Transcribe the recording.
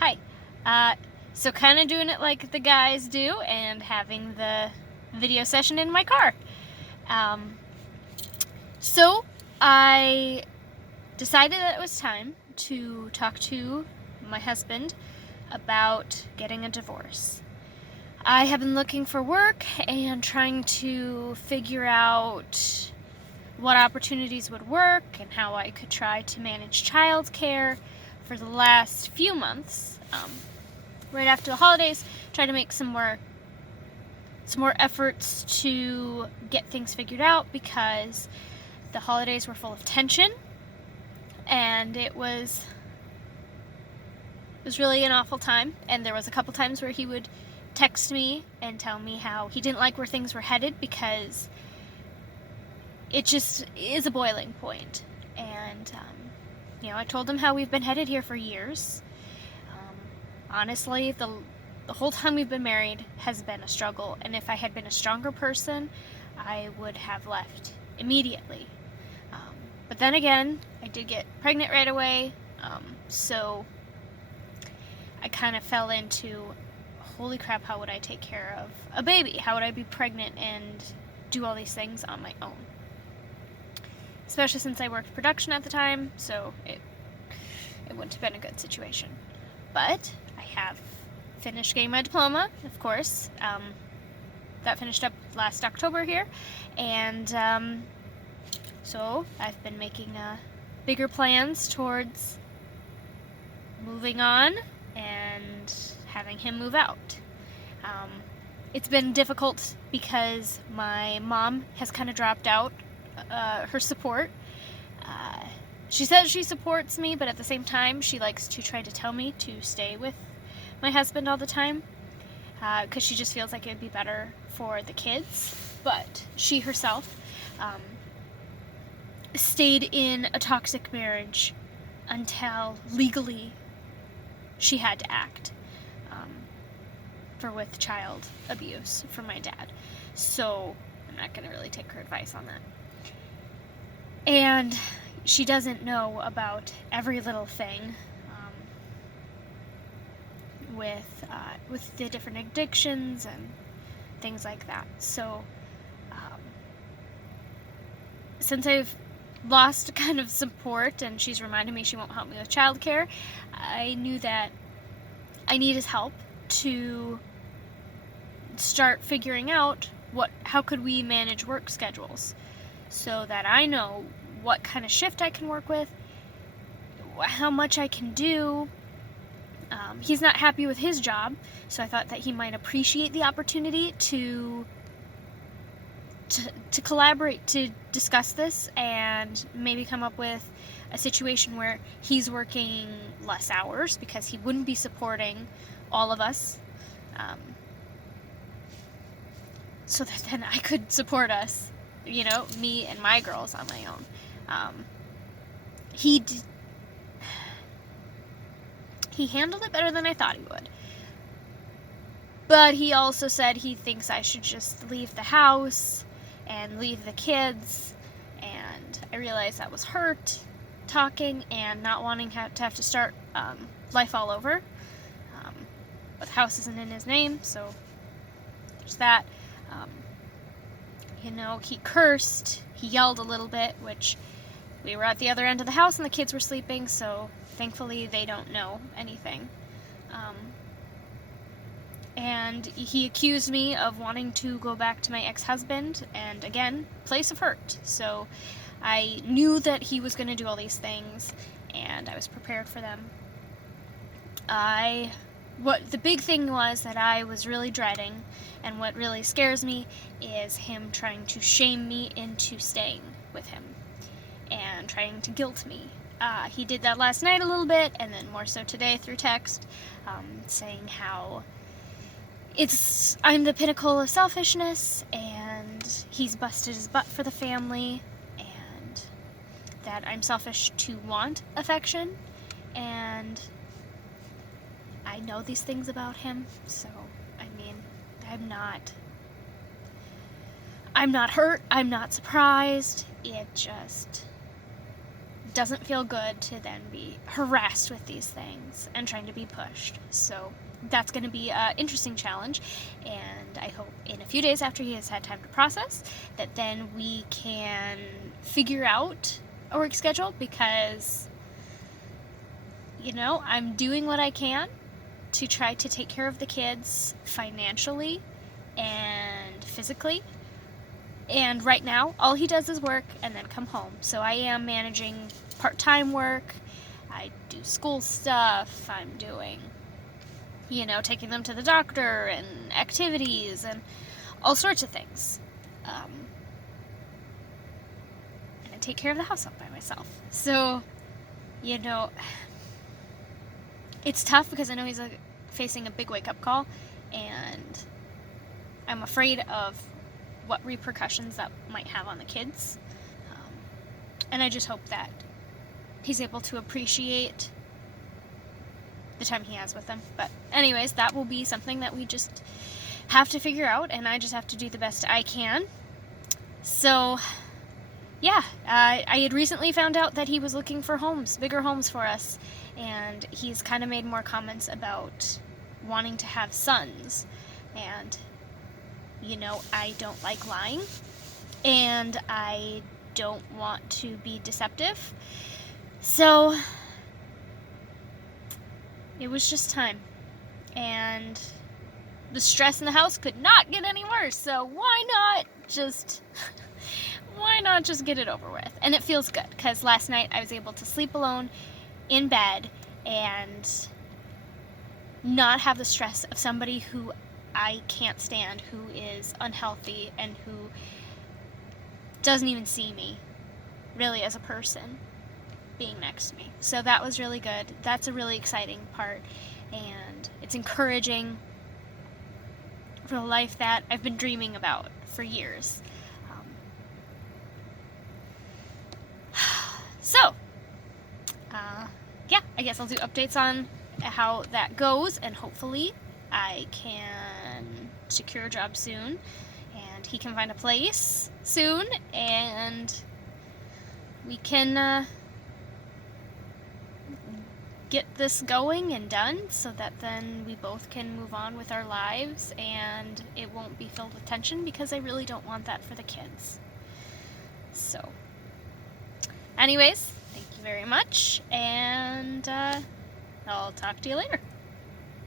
Hi. So kind of doing it like the guys do and having the video session in my car. Um, so I decided that it was time to talk to my husband about getting a divorce. I have been looking for work and trying to figure out what opportunities would work and how I could try to manage childcare for the last few months. Right after the holidays, try to make some more efforts to get things figured out because the holidays were full of tension, and it was really an awful time. And there was a couple times where he would text me and tell me how he didn't like where things were headed because it just is a boiling point. And I told him how we've been headed here for years. Honestly, the whole time we've been married has been a struggle, and if I had been a stronger person, I would have left immediately. But then again, I did get pregnant right away, so I kind of fell into, holy crap, how would I take care of a baby? How would I be pregnant and do all these things on my own? Especially since I worked production at the time, so it wouldn't have been a good situation. But I have finished getting my diploma, of course. That finished up last October here, and so I've been making bigger plans towards moving on and having him move out. It's been difficult because my mom has kind of dropped out her support. She says she supports me, but at the same time, she likes to try to tell me to stay with my husband all the time because she just feels like it would be better for the kids. But she herself stayed in a toxic marriage until legally she had to act with child abuse from my dad. So I'm not going to really take her advice on that. And she doesn't know about every little thing with the different addictions and things like that. So since I've lost kind of support and she's reminded me she won't help me with childcare, I knew that I needed help to start figuring out how could we manage work schedules so that I know what kind of shift I can work with, how much I can do. He's not happy with his job, so I thought that he might appreciate the opportunity to collaborate, to discuss this, and maybe come up with a situation where he's working less hours because he wouldn't be supporting all of us, so that then I could support us, me and my girls on my own. He handled it better than I thought he would. But he also said he thinks I should just leave the house and leave the kids. And I realized that was hurt, talking and not wanting to have to start life all over. But the house isn't in his name, so there's that. He cursed, he yelled a little bit, which we were at the other end of the house and the kids were sleeping, so thankfully they don't know anything. And he accused me of wanting to go back to my ex-husband, and again, place of hurt. So I knew that he was going to do all these things, and I was prepared for them. What the big thing was that I was really dreading, and what really scares me, is him trying to shame me into staying with him and trying to guilt me. He did that last night a little bit, and then more so today through text, saying how I'm the pinnacle of selfishness, and he's busted his butt for the family, and that I'm selfish to want affection, and I know these things about him, so, I'm not hurt, I'm not surprised, it just doesn't feel good to then be harassed with these things and trying to be pushed. So that's going to be an interesting challenge, and I hope in a few days after he has had time to process that then we can figure out a work schedule, because I'm doing what I can to try to take care of the kids financially and physically. And right now, all he does is work and then come home. So I am managing part-time work. I do school stuff. I'm doing, taking them to the doctor and activities and all sorts of things. And I take care of the house all by myself. So, it's tough because I know he's facing a big wake-up call, and I'm afraid of what repercussions that might have on the kids. And I just hope that he's able to appreciate the time he has with them. But anyways, that will be something that we just have to figure out, and I just have to do the best I can. So, yeah, I had recently found out that he was looking for homes, bigger homes for us, and he's kind of made more comments about wanting to have sons. And, I don't like lying, and I don't want to be deceptive. So, it was just time. And the stress in the house could not get any worse, so why not just get it over with? And it feels good, because last night I was able to sleep alone in bed and not have the stress of somebody who I can't stand, who is unhealthy and who doesn't even see me really as a person being next to me. So that was really good. That's a really exciting part, and it's encouraging for the life that I've been dreaming about for years. So, yeah, I guess I'll do updates on how that goes, and hopefully I can secure a job soon, and he can find a place soon, and we can get this going and done, so that then we both can move on with our lives and it won't be filled with tension, because I really don't want that for the kids. So, anyways, thank you very much, and I'll talk to you later.